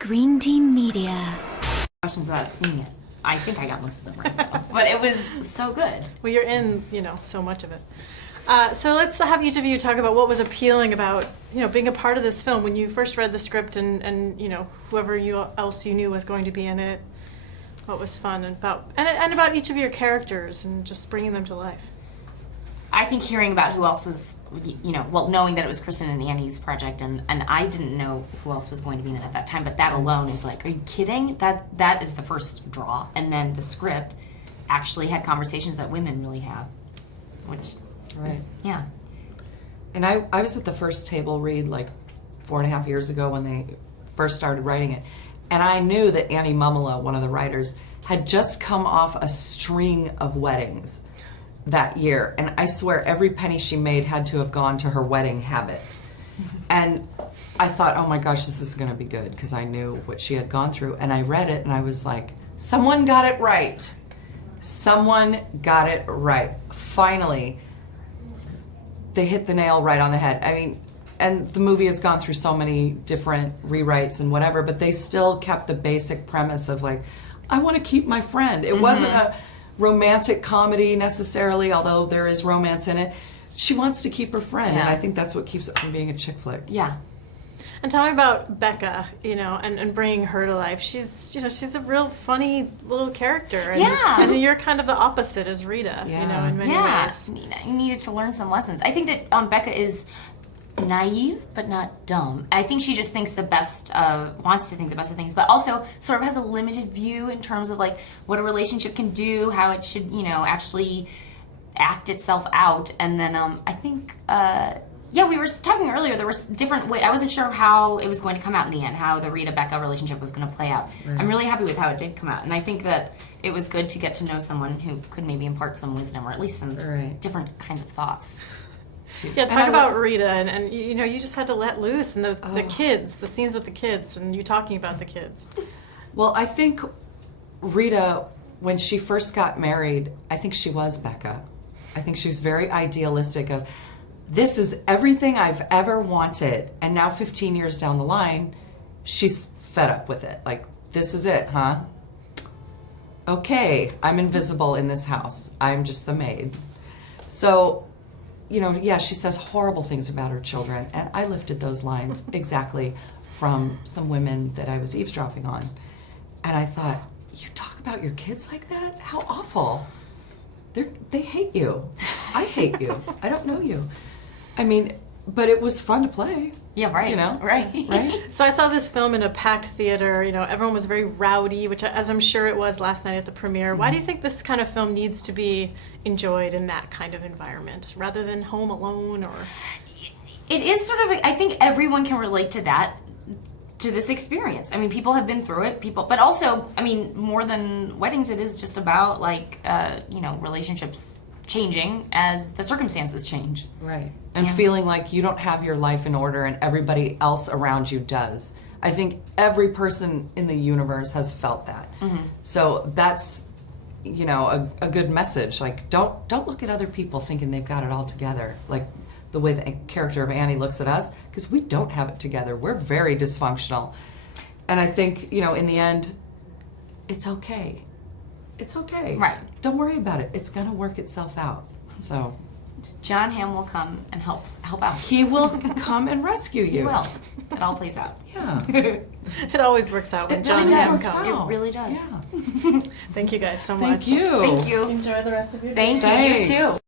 Green Team Media. Questions about seeing it. I think I got most of them right, though. But it was so good. Well, you're in, so much of it. So let's have each of you talk about what was appealing about, being a part of this film when you first read the script and whoever else you knew was going to be in it. What was fun about about each of your characters and just bringing them to life. I think hearing about who else was, knowing that it was Kristen and Annie's project, and I didn't know who else was going to be in it at that time, but that alone is like, are you kidding? That is the first draw. And then the script actually had conversations that women really have, which is, yeah. And I was at the first table read like 4.5 years ago when they first started writing it. And I knew that Annie Mumala, one of the writers, had just come off a string of weddings that year. And I swear every penny she made had to have gone to her wedding habit. And I thought, oh my gosh, this is gonna be good, because I knew what she had gone through. And I read it and I was like, someone got it right. Someone got it right. Finally, they hit the nail right on the head. I mean, and the movie has gone through so many different rewrites and whatever, but they still kept the basic premise of like, I want to keep my friend. It wasn't a romantic comedy necessarily, although there is romance in it. She wants to keep her friend, and I think that's what keeps it from being a chick flick. Yeah. And tell me about Becca, and bringing her to life. She's a real funny little character. And, and you're kind of the opposite as Rita, in many ways. You needed to learn some lessons. I think that Becca is naive, but not dumb. I think she just thinks the best, wants to think the best of things, but also sort of has a limited view in terms of like what a relationship can do, how it should, actually act itself out. And then I think, we were talking earlier, there was different ways. I wasn't sure how it was going to come out in the end, how the Rita-Becca relationship was going to play out. I'm really happy with how it did come out, and I think that it was good to get to know someone who could maybe impart some wisdom, or at least some different kinds of thoughts. Yeah, talk about Rita, and you just had to let loose, and the kids, the scenes with the kids, and you talking about the kids. Well, I think Rita, when she first got married, I think she was Becca. I think she was very idealistic of, this is everything I've ever wanted, and now 15 years down the line, she's fed up with it. Like, this is it, huh? Okay, I'm invisible in this house. I'm just the maid. So, she says horrible things about her children, and I lifted those lines exactly from some women that I was eavesdropping on. And I thought, you talk about your kids like that? How awful. They hate you. I hate you. I don't know you. I mean, but it was fun to play. Yeah, right. Right. So I saw this film in a packed theater. Everyone was very rowdy, which, as I'm sure it was last night at the premiere. Why do you think this kind of film needs to be enjoyed in that kind of environment, rather than home alone? Or it is sort of, I think everyone can relate to that, to this experience. I mean, people have been through it, but also, I mean, more than weddings, it is just about like, relationships changing as the circumstances change. Right. And feeling like you don't have your life in order and everybody else around you does. I think every person in the universe has felt that. So that's, a good message. Like, don't look at other people thinking they've got it all together. Like the way the character of Annie looks at us, because we don't have it together. We're very dysfunctional. And I think, in the end, it's okay. It's okay. Right. Don't worry about it. It's going to work itself out. So John Hamm will come and help out. He will come and rescue you. He will. It all plays out. Yeah. It always works out when John Hamm comes. It really does. Yeah. Thank you guys so much. Thank you. Thank you. Enjoy the rest of your day. Thank you. You too.